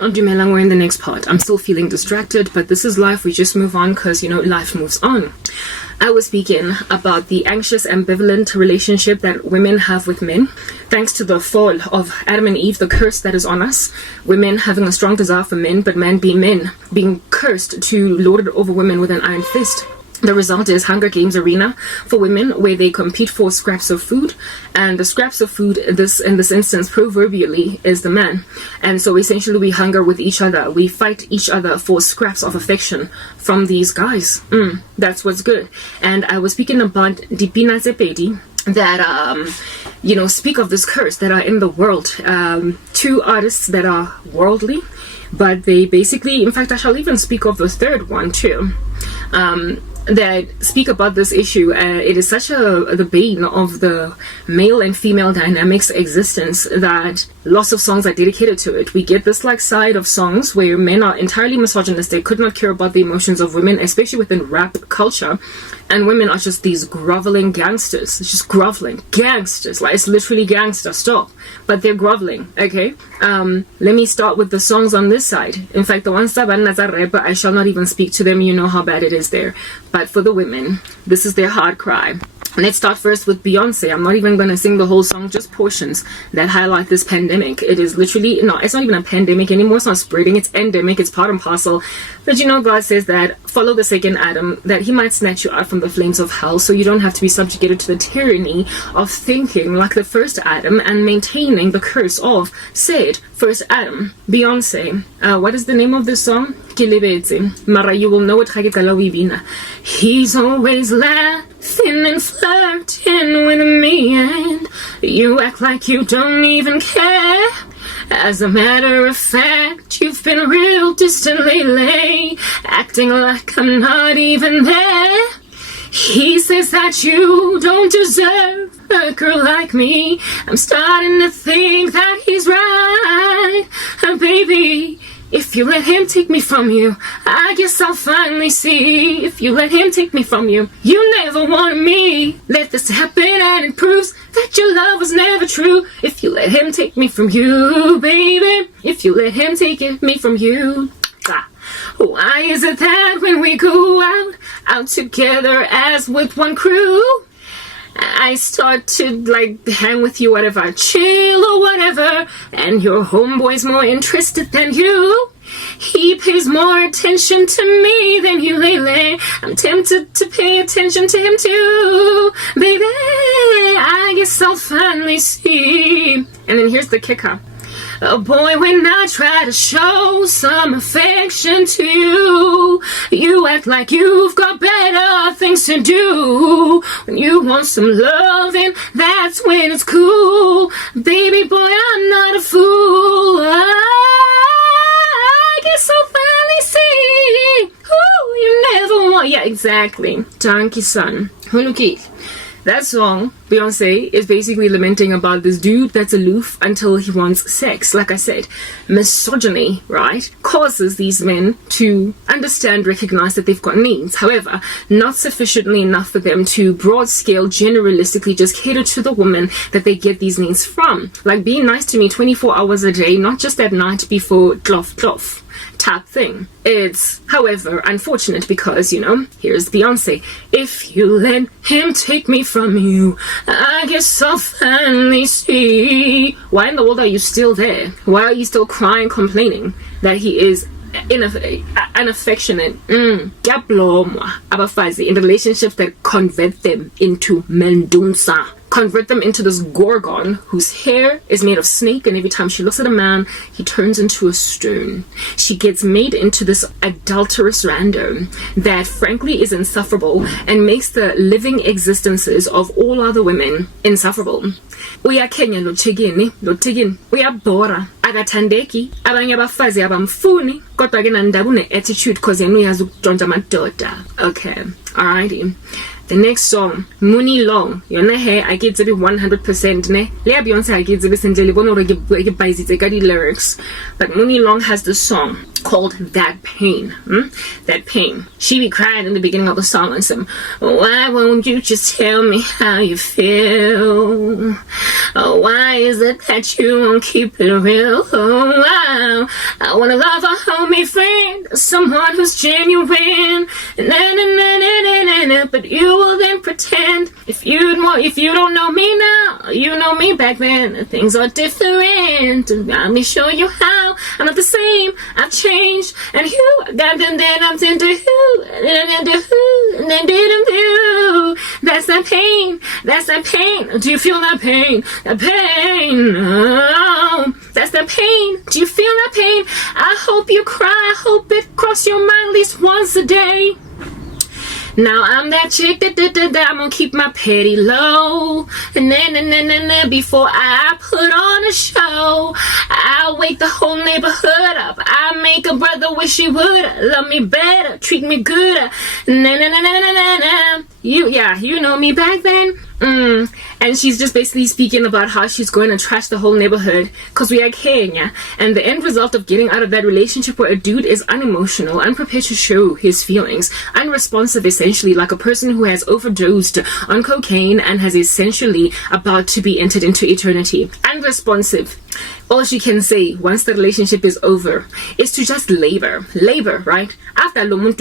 Dumelang, we're in the next part. I'm still feeling distracted, but this is life. We just move on because, life moves on. I was speaking about the anxious, ambivalent relationship that women have with men. Thanks to the fall of Adam and Eve, the curse that is on us, women having a strong desire for men, but men, being cursed to lord it over women with an iron fist. The result is Hunger Games arena for women, where they compete for scraps of food, and the scraps of food, in this instance, proverbially, is the man. And so essentially we hunger with each other. We fight each other for scraps of affection from these guys. That's what's good. And I was speaking about Dipina Zepedi, that speak of this curse that are in the world. Two artists that are worldly, but they basically, in fact, I shall even speak of the third one too, that speak about this issue. It is such the bane of the male and female dynamics existence that lots of songs are dedicated to it. We get this side of songs where men are entirely misogynistic, could not care about the emotions of women, especially within rap culture, and women are just these groveling gangsters. It's just groveling gangsters. It's literally gangster stuff, but they're groveling. Okay, let me start with the songs on this side. In fact, the ones that are rapper, I shall not even speak to them. You know how bad it is there. But for the women, this is their hard cry. Let's start first with Beyonce. I'm not even going to sing the whole song, just portions that highlight this pandemic. It is literally, no, it's not even a pandemic anymore. It's not spreading. It's endemic. It's part and parcel. But God says that follow the second Adam, that he might snatch you out from the flames of hell, so you don't have to be subjugated to the tyranny of thinking like the first Adam and maintaining the curse of said first Adam. Beyonce. What is the name of this song? Mara, you will know it. He's always laughing and flirting with me, and you act like you don't even care. As a matter of fact, you've been real distant lately, acting like I'm not even there. He says that you don't deserve a girl like me. I'm starting to think that he's right. Baby, if you let him take me from you, I guess I'll finally see. If you let him take me from you, you never wanted me. Let this happen and it proves that your love was never true. If you let him take me from you, baby, if you let him take me from you. Why is it that when we go out together as with one crew, I start to hang with you, whatever, chill or whatever, and your homeboy's more interested than you? He pays more attention to me than you lately. I'm tempted to pay attention to him too. Baby, I guess I'll finally see. And then here's the kicker. Oh boy, when I try to show some affection to you, you act like you've got better things to do. When you want some loving, that's when it's cool. Baby boy, I'm not a fool. I guess I'll finally see who you never want. Yeah, exactly. Donkey son. Hulukik. That song, Beyonce, is basically lamenting about this dude that's aloof until he wants sex. Like I said, misogyny, right, causes these men to understand, recognize that they've got needs. However, not sufficiently enough for them to broad scale, generalistically just cater to the woman that they get these needs from. Like being nice to me 24 hours a day, not just at night before cloth type thing. It's, however, unfortunate because, here's Beyonce. If you let him take me from you, I guess I'll finally see. Why in the world are you still there? Why are you still crying, complaining that he is unaffectionate? Abafazi in relationships that convert them into mendunsa. Convert them into this gorgon whose hair is made of snake, and every time she looks at a man, he turns into a stone. She gets made into this adulterous random that frankly is insufferable and makes the living existences of all other women insufferable. Uyakhenya lo Chigini, uyabhora, akathandeki, abanye abafazi abamfuni, kodwa ke nandabu ne-attitude cause yena uyazi ukutshontsha amadoda. Okay, alrighty. The next song, Mooney Long. Yona he, I get to be 100% ne. Lea Beyonce I get to be sendeli bono ke bayizitse ka di lyrics. But Mooney Long has the song. called That Pain. That Pain. She be crying in the beginning of the song and some, why won't you just tell me how you feel? Oh, why is it that you won't keep it real? Oh, wow. I wanna love a homie friend, someone who's genuine. But you will then pretend if you don't know me now, you know me back then. Things are different. Let me show you how I'm not the same. I've changed, and you got them. Then I'm into who, and then who, and then didn't do. That's that pain. That's that pain. Do you feel that pain? That pain. Oh, that's that pain. Do you feel that pain? I hope you cry. I hope it crosses your mind at least once a day. Now I'm that chick that I'm gonna keep my petty low, and then before I put on a show, I'll wake the whole neighborhood up. I make a brother wish he would love me better, treat me good. You know me back then. And she's just basically speaking about how she's going to trash the whole neighborhood because we are Kenya. And the end result of getting out of that relationship where a dude is unemotional, unprepared to show his feelings, unresponsive essentially, like a person who has overdosed on cocaine and has essentially about to be entered into eternity. Unresponsive. All she can say once the relationship is over is to just labor, right? After like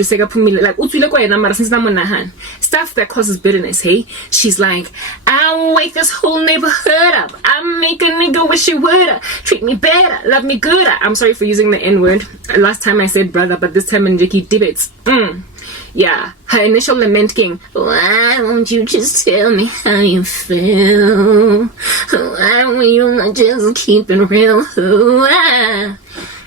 stuff that causes bitterness, hey? She's like, I'll wake this whole neighborhood up. I'll make a nigga wish he would treat me better, love me good. I'm sorry for using the N-word. Last time I said brother, but this time in Jackie Dibbits. Yeah, her initial lament king. Why won't you just tell me how you feel? Why won't you not just keep it real?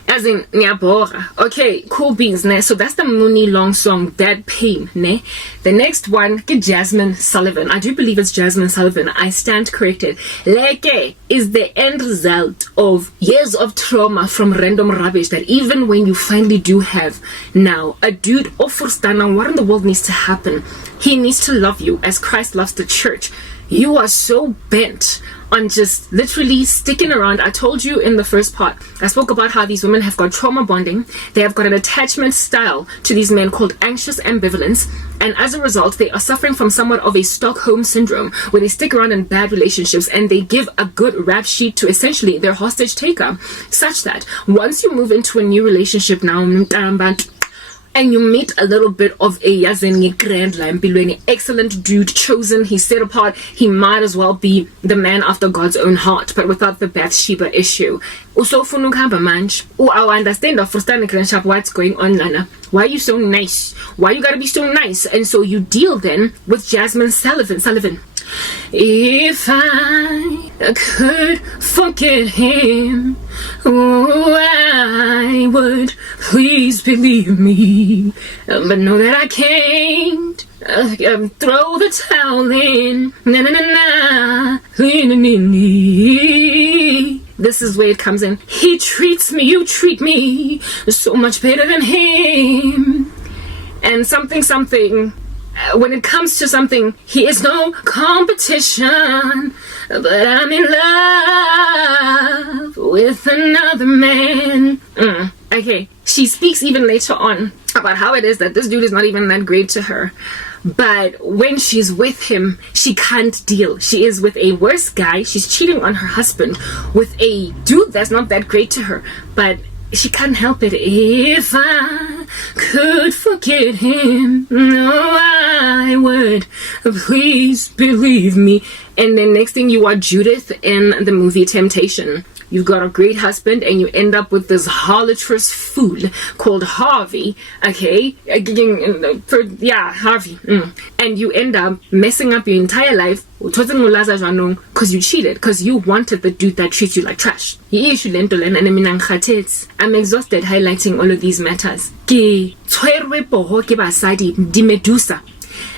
As in, nyabora. Okay, cool beans, ne? So that's the Mooney Long song, That Pain, ne? The next one, Jasmine Sullivan. I do believe it's Jasmine Sullivan. I stand corrected. Leke is the end result of years of trauma from random rubbish that even when you finally do have now a dude offerstana, what in the world needs to happen? He needs to love you as Christ loves the church. You are so bent on just literally sticking around. I told you in the first part, I spoke about how these women have got trauma bonding. They have got an attachment style to these men called anxious ambivalence. And as a result, they are suffering from somewhat of a Stockholm syndrome where they stick around in bad relationships and they give a good rap sheet to essentially their hostage taker, such that once you move into a new relationship now, and you meet a little bit of a grand line, excellent dude, chosen, he's set apart, he might as well be the man after God's own heart, but without the Bathsheba issue. Also, I understand what's going on, Nana. Why are you so nice? Why you gotta be so nice? And so you deal then with Jasmine Sullivan. If I could forget him, oh, I would, please believe me, but know that I can't. Throw the towel in, This is where it comes in. He treats me, you treat me so much better than him. And something. When it comes to something, he is no competition, but I'm in love with another man. Okay, she speaks even later on about how it is that this dude is not even that great to her. But when she's with him, she can't deal. She is with a worse guy. She's cheating on her husband with a dude that's not that great to her. But she can't help it. If I could forget him, no, I would. Please believe me. And then next thing, you are Judith in the movie Temptation. You've got a great husband and you end up with this harlotrous fool called Harvey, okay? Harvey. And you end up messing up your entire life because you cheated, because you wanted the dude that treats you like trash. I'm exhausted highlighting all of these matters.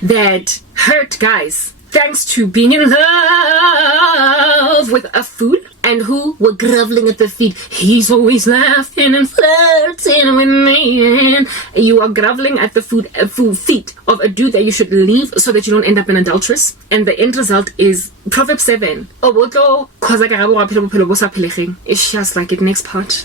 That hurt guys thanks to being in love with a fool and who were groveling at the feet. He's always laughing and flirting with me. And you are groveling at the feet of a dude that you should leave so that you don't end up an adulteress. And the end result is Proverbs 7. It's just like it. Next part.